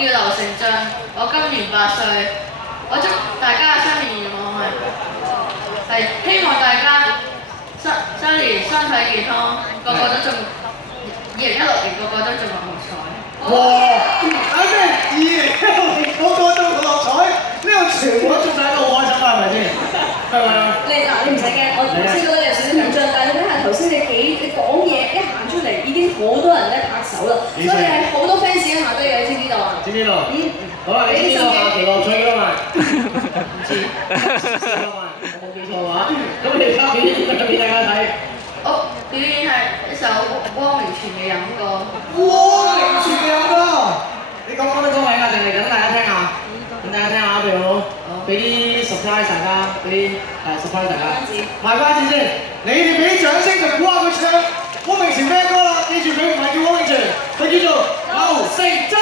叫劉成俊，我今年8歲，我祝大家新年願望係希望大家新年身體健康，個個都中2016年個個都中六合彩。哇！啱先2016年個個都六合彩，呢個全部都中晒都好開心啦，係咪先？係咪啊？你唔使驚，我知道你有少少緊張，但係你睇下頭先你講嘢一行出嚟，已經好多人咧拍手啦，所以係好多 fans 喺下低嘅，知唔知道啊？知唔知道？好啦，你知唔知道下期樂趣㗎嘛？唔知，14萬，我冇記錯嘅話。咁你而家表演點樣俾大家睇？我表演係一首汪明荃嘅飲歌。汪明荃嘅飲歌，你講咩歌名啊？定係等大家聽下？等大家聽下，譬如俾啲 surprise 大家，俾啲surprise 大家。賣關子先，你哋俾啲掌聲就估下佢唱汪明荃咩歌啦？記住佢唔係叫汪明荃，佢叫做劉成真。